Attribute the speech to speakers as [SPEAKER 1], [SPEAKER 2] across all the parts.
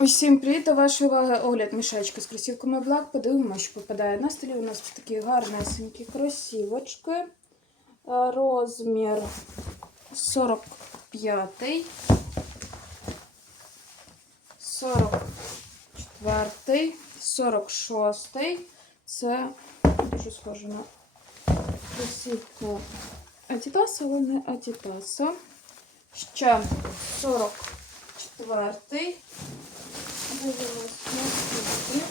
[SPEAKER 1] Усім привіт до вашої уваги огляд мішечка з кросівками Black. Подивимося, що попадає на столі. У нас тут такі гарнесенькі кросівочки. Е, Розмір 45, 44, 46. Це дуже схоже на кросівку Adidas, але не Adidas. Ще 44. Дивимось наступні.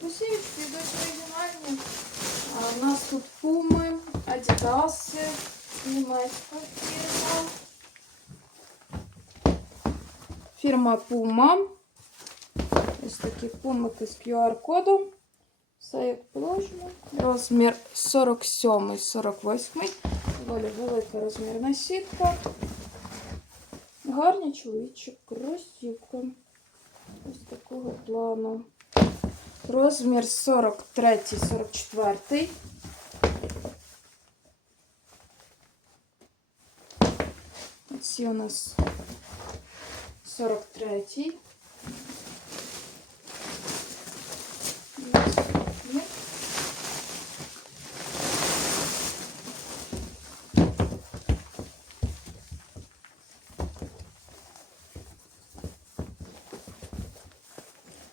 [SPEAKER 1] Посівочки йдуть оригінальні. У нас тут пуми, адідаси, німецька фірма. Фірма Puma. Ось такі пумики з QR-кодом. Все як положено. Розмір 47-48. Доволі велика розмірна сітка. Гарні чоловічі кросівки. Ось такого плану. Розмір 43-44. Оці у нас 43.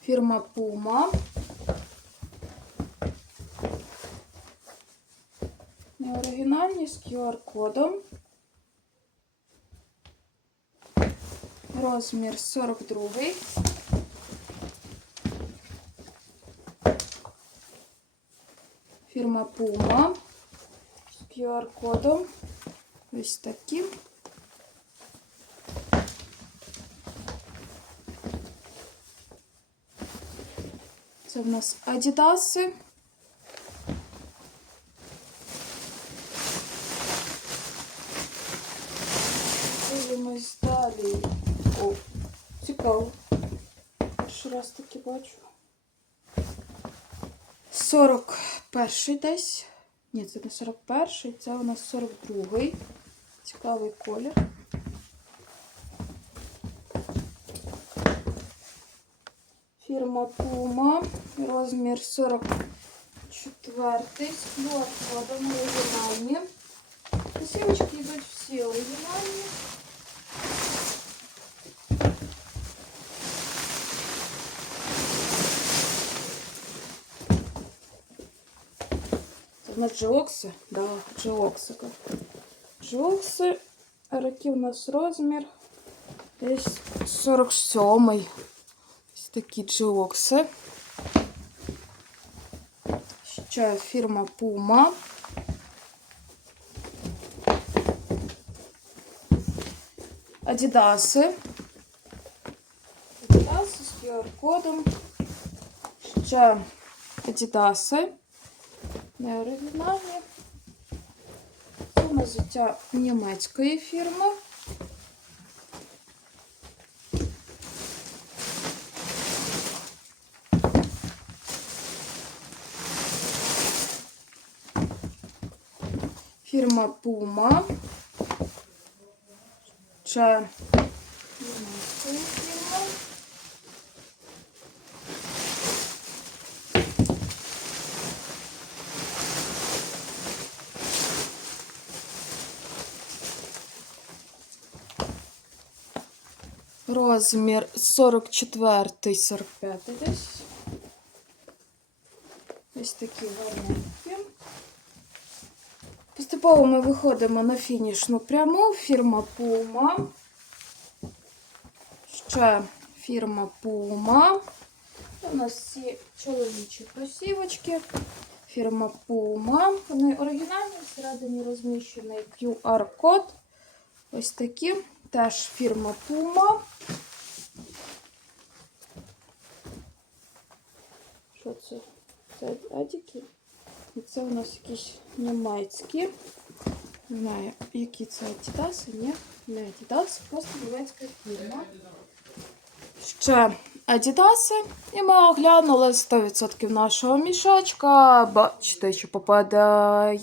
[SPEAKER 1] Фірма Puma. Оригінальні з QR-кодом. Розмір 42. Фірма Puma з QR-кодом. Ось такі. Це в нас Адідаси. Дивимось далі. О, цікаво. Перший раз таки бачу. 41 десь. Ні, це не 41, це у нас 42. Цікавий колір. Фірма Puma, розмір 44 з QR-кодом оригінальні. Кросівочки йдуть всі оригінальні. Це в нас Джокси? Да, Джоксика. Джокси. Роки у нас розмір десь 47 Ось такі джокси. Ще фірма Puma. Адідаси. Адідаси з QR-кодом. Ще Адідаси. Не оригінальні. Нас взуття німецької фірми. Фірма Puma. Ще німецької фірми. Розмір 44-45 десь. Ось такі гарненькі. Поступово ми виходимо на фінішну пряму. Фірма Puma. Ще фірма Puma. У нас всі чоловічі кросівочки. Фірма Puma. Вони оригінальні, всередині розміщений QR-код. Ось такі. Теж фірма Puma. Що це? Це адіки? І це у нас якісь німецькі. Не знаю, які це Adidas, ні, не Adidas, просто німецька фірма. Ще Adidas. І ми оглянули 100% нашого мішочка. Бачите, що попадає